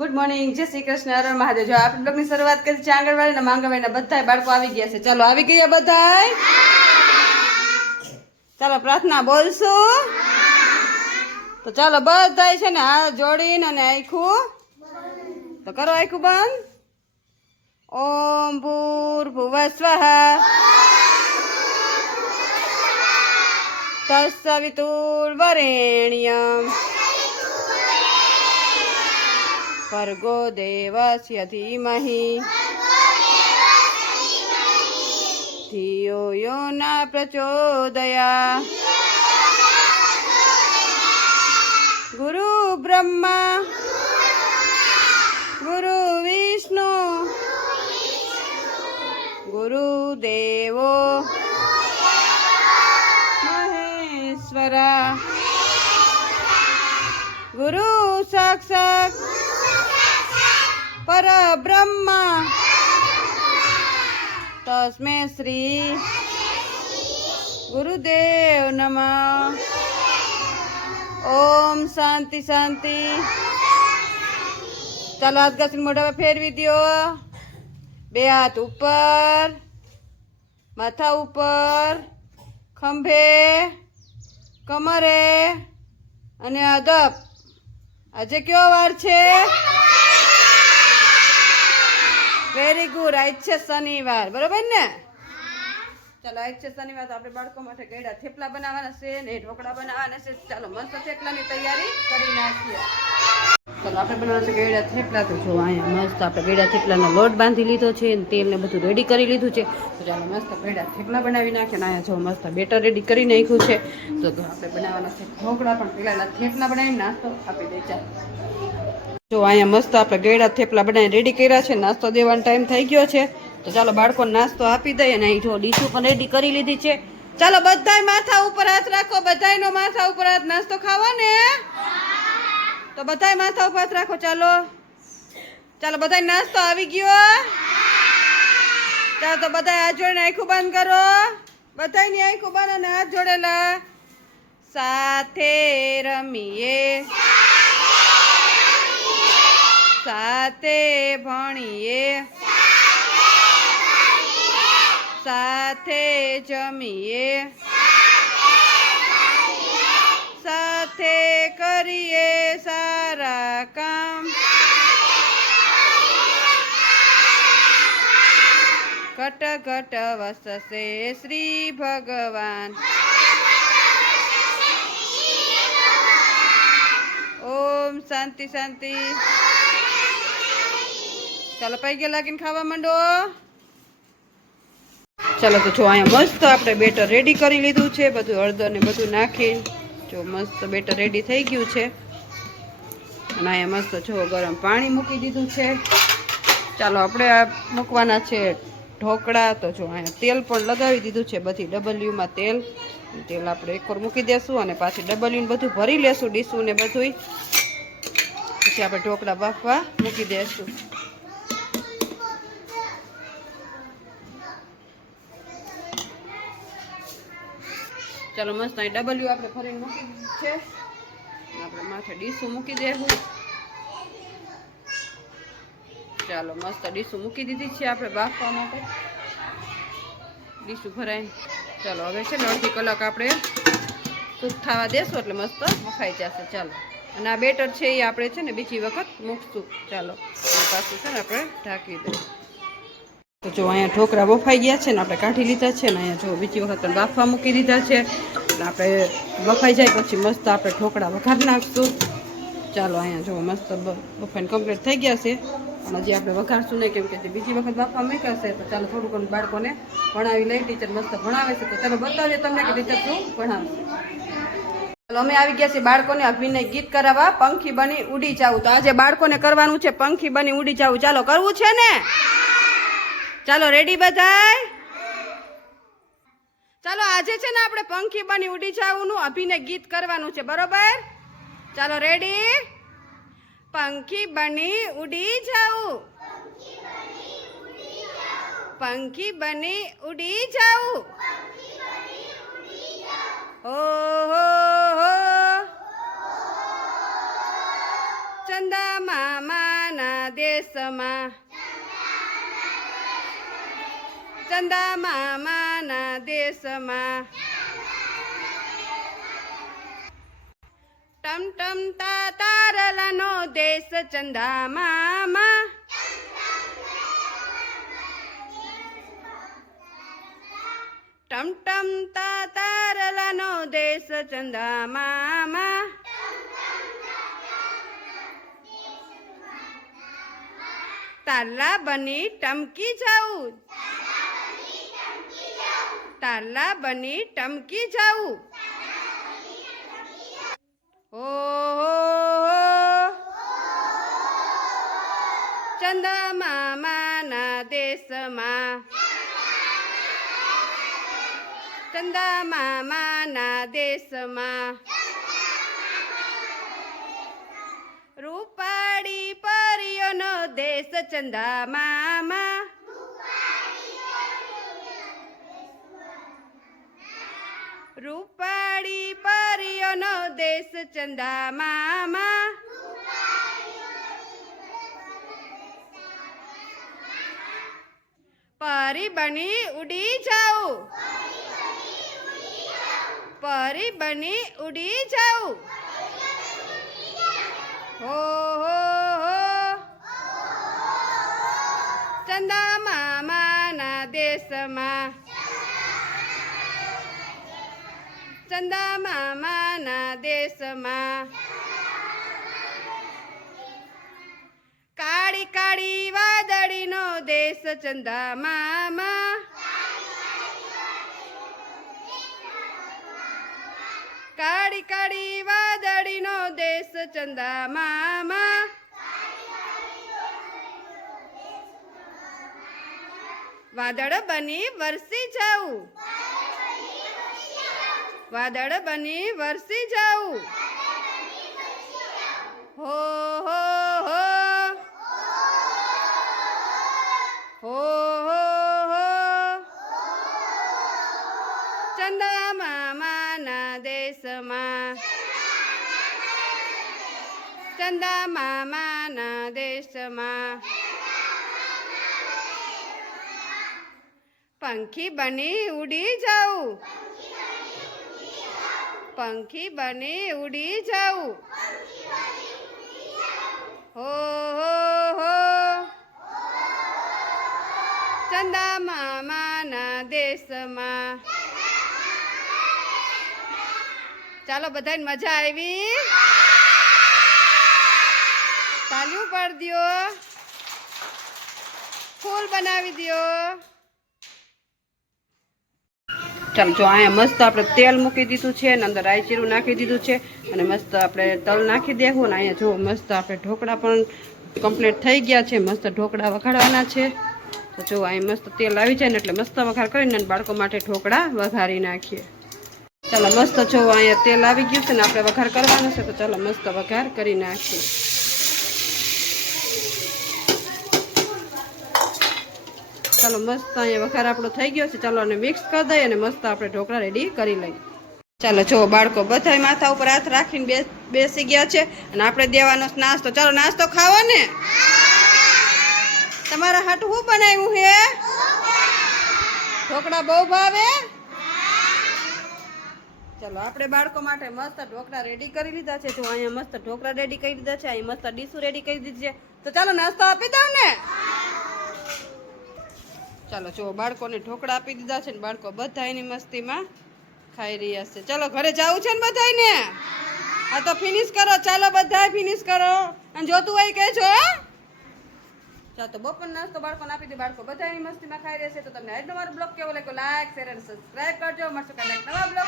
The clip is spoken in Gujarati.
ગુડ મોર્નિંગ, જય શ્રી કૃષ્ણ, હર મહાદેવ। જો આપણે બ્લોગની શરૂઆત કરી છે આંગણવાડી ને માંગણવાડી ના બધા બાળકો આવી ગયા છે। ચાલો આવી ગયા બધા? ચાલો પ્રાર્થના બોલશું તો ચાલો બધા છે ને હાથ જોડીને અને આખું તો કરો, આખું બંધ। ઓમ ભૂર્ભુવઃ સ્વઃ તત્સવિતુર્વરેણ્યં ભર્ગો દેવસ્ય ધીમહિ ધિયો યો ન પ્રચોદયાत्। ગુરુ બ્રહ્મા ગુરુ વિષ્ણુ ગુરુદેવો મહેશ્વરા ગુરુ સાક્ષાત પરબ્રહ્મા તસ્મે શ્રી ગુરુદેવ નમઃ। ઓમ શાંતિ શાંતિ। ચાલો હાથ ઘસીને મોઢા ફેરવી દો। બે હાથ ઉપર, માથા ઉપર, ખંભે, કમરે અને અદબ। આજે કયો વાર છે? વેરી ગુડ, આજ છે શનિવાર, બરોબર ને? ચાલો આજ છે શનિવાર તો આપણે બાળકો માટે ગળ્યા થેપલા બનાવવાના છે ને ઢોકળા બનાવવાના છે। ચાલો મસ્ત થેપલાની તૈયારી કરી નાખીએ। ચાલો આપણે બનાવવાના છે ગળ્યા થેપલા। તો જો અહીંયા મસ્ત આપણે ગળ્યા થેપલાનો લોટ બાંધી લીધો છે ને તેલ ને બધું રેડી કરી લીધું છે। તો ચાલો મસ્ત ગળ્યા થેપલા બનાવી નાખીએ ને અહીંયા જો મસ્ત બેટર રેડી કરી નાખ્યું છે। તો આપણે બનાવવાના છે ઢોકળા, પણ પેલા થેપલા બનાવીને નાસ્તો આપી દે। ચાલો જો અહીંયા મસ્ત આપણે ગળ્યા થેપલા બનાવીને રેડી કર્યા છે, નાસ્તો દેવાનો ટાઈમ થઈ ગયો છે। તો ચાલો બાળકોને નાસ્તો આપી દઈએ અને અહીં જો ડીશું પણ રેડી કરી લીધી છે। ચાલો બધાય માથા ઉપર હાથ રાખો, બધાયનો માથા ઉપર હાથ। નાસ્તો ખાવો ને તો બધાય માથા ઉપર હાથ રાખો। ચાલો ચાલો બધાય નાસ્તો આવી ગયો? ચાલો તો બધાય હાથ જોડીને આંખું બંધ કરો। બધાયની આંખું બંધ અને હાથ જોડેલા। સાથે રમીએ, સાથે ભણીએ, સાથે જમીએ, સાથે કરીએ સારા કામ, ઘટ ઘટ વસશે શ્રી ભગવાન। ઓમ શાંતિ શાંતિ। ચાલો પૈગે લાગીને ખાવા માંડો। ચાલો તો જો અહીંયા મસ્ત આપણે બેટર રેડી કરી લીધું છે, બધું હળદર ને બધું નાખી જો મસ્ત બેટર રેડી થઈ ગયું છે। અને અહીંયા મસ્ત જો ગરમ પાણી મૂકી દીધું છે। ચાલો આપણે આ મૂકવાના છે ઢોકળા। તો જો અહીંયા તેલ પણ લગાવી દીધું છે, બધી ડબલ્યુમાં તેલ આપણે એકવાર મૂકી દેશું અને પાછી ડબલ્યુ બધું ભરી લેશું, ડીશું ને બધું। પછી આપણે ઢોકળા બાફવા મૂકી દેશું। ચાલો મસ્ત અહીં ડબલ્યુ આપણે ફરીને મૂકી દીધું છે, આપણે માથે ડીશું મૂકી દેવું। ચાલો મસ્ત ડીશું મૂકી દીધી છે આપણે બાફવા માટે, ડીશું ભરાય। ચાલો હવે છે ને અડધી કલાક આપણે કૂક થવા દેશું એટલે મસ્ત બફાઈ જશે। ચાલો અને આ બેટર છે એ આપણે છે ને બીજી વખત મૂકશું। ચાલો પાછું છે ને આપણે ઢાંકી દઈએ। તો જો અહીંયા ઢોકળા બફાઈ ગયા છે ને આપણે કાઢી લીધા છે ને અહીંયા જો બીજી વખત પણ બાફવા મૂકી દીધા છે। આપણે બફાઈ જાય પછી મસ્ત આપણે ઢોકળા વઘારી નાખશું। ચાલો અહીંયા જો મસ્ત બફાઈને કમ્પ્લીટ થઈ ગયા છે, અને હજી આપણે વઘારશું નહીં કેમ કે બીજી વખત બાફવા મૂકાશે। તો ચાલો થોડું ઘણું બાળકોને ભણાવી લઈ, ટીચર મસ્ત ભણાવે છે। તો ચાલો બતાવજો તમને કે ટીચર શું ભણાવશે। ચાલો અમે આવી ગયા છીએ બાળકોને અભિનય ગીત કરાવવા, પંખી બની ઉડી જાવું। તો આજે બાળકોને કરવાનું છે પંખી બની ઉડી જાવું। ચાલો કરવું છે ને? ચાલો રેડી બધાય? ચાલો આજે છે ને આપણે પંખી બની ઉડી જાવું અભિનય ગીત કરવાનું છે, બરોબર? ચાલો રેડી? પંખી બની ઉડી જાવું, પંખી બની ઉડી જાઉં, હો હો હો ચંદા મામા દેશમાં ચંદા મામાના દેશમાં ટમટમતા તારલાનો દેશ ચંદા મામા ટમટમતા તારલાનો દેશ ચંદા મામા તારલા બની ટમકી જાઉં તારલા બની ટમકી જાઉં હો ચંદા મામાના દેશમાં ચંદા મામાના દેશમાં રૂપાળી પરીઓનો દેશ ચંદા મામા રૂપાળી પરીઓનો દેશ ચંદા મામા પરી બની ઉડી જાઉં પરી બની ઉડી જાઉં હો ચંદા મામાના દેશમાં ચંદા મામાના દેશમાં કાળી કાળી વાદળીનો દેશ ચંદા મામા કાળી કાળી વાદળીનો દેશ ચંદા મામા વાદળ બની વરસી જાઉં વાદળ બની વરસી જાઉં હો ચંદા મામાના દેશમાં ચંદા મામાના દેશમાં પંખી બની ઉડી જાઉં પંખી બની ઉડી જાઉં હો ચંદા મામાના દેશમાં ચાલો બધાને મજા આવી તાલીઓ પાડી દો ફૂલ બનાવી દો ચાલો જો અહીંયા મસ્ત આપણે તેલ મૂકી દીધું છે અને અંદર રાઈ જીરું નાખી દીધું છે અને મસ્ત આપણે તલ નાખી દેવું અને અહીંયા જો મસ્ત આપણે ઢોકળા પણ કમ્પ્લીટ થઈ ગયા છે મસ્ત ઢોકળા વઘારવાના છે તો જો અહીં મસ્ત તેલ આવી જાય ને એટલે મસ્ત વઘાર કરીને બાળકો માટે ઢોકળા વઘારી નાખીએ ચાલો મસ્ત જો અહીંયા તેલ આવી ગયું છે ને આપણે વઘાર કરવાનો છે તો ચાલો મસ્ત વઘાર કરી નાખીએ ચાલો મસ્ત અહીંયા વઘાર આપણો થઈ ગયો છે ચાલો અને મિક્સ કરી દઈએ અને મસ્ત આપણે ઢોકળા રેડી કરી લઈએ ચાલો જો બાળકો બધા માથા ઉપર હાથ રાખીને બેસી ગયા છે અને આપણે દેવાનો નાસ્તો ચાલો નાસ્તો ખાવો ને તમારા હાટુ શું બનાવ્યું છે ઢોકળા બહુ ભાવે ચાલો આપણે બાળકો માટે મસ્ત ઢોકળા રેડી કરી લીધા છે જો અહીંયા મસ્ત ઢોકળા રેડી કરી લીધા છે અહીં મસ્ત ડીશું રેડી કરી દીધી છે તો ચાલો નાસ્તો આપી દઉં ને ચાલો જો બાળકોને ઢોકળા આપી દીધા છે ને બાળકો બધા એની મસ્તીમાં ખાઈ રહ્યા છે ચાલો ઘરે જવું છે ને બધાને આ તો ફિનિશ કરો ચાલો બધા ફિનિશ કરો અને જોતું હોય કહેજો ચાલો તો બપોર નાસ્તો બાળકોને આપી દે બાળકો બધા એની મસ્તીમાં ખાઈ રહ્યા છે તો તમને આજનો મારો બ્લોગ કેવો લાગ્યો લાઈક શેર અને સબસ્ક્રાઇબ કરજો મળશું કાલે નવા બ્લોગ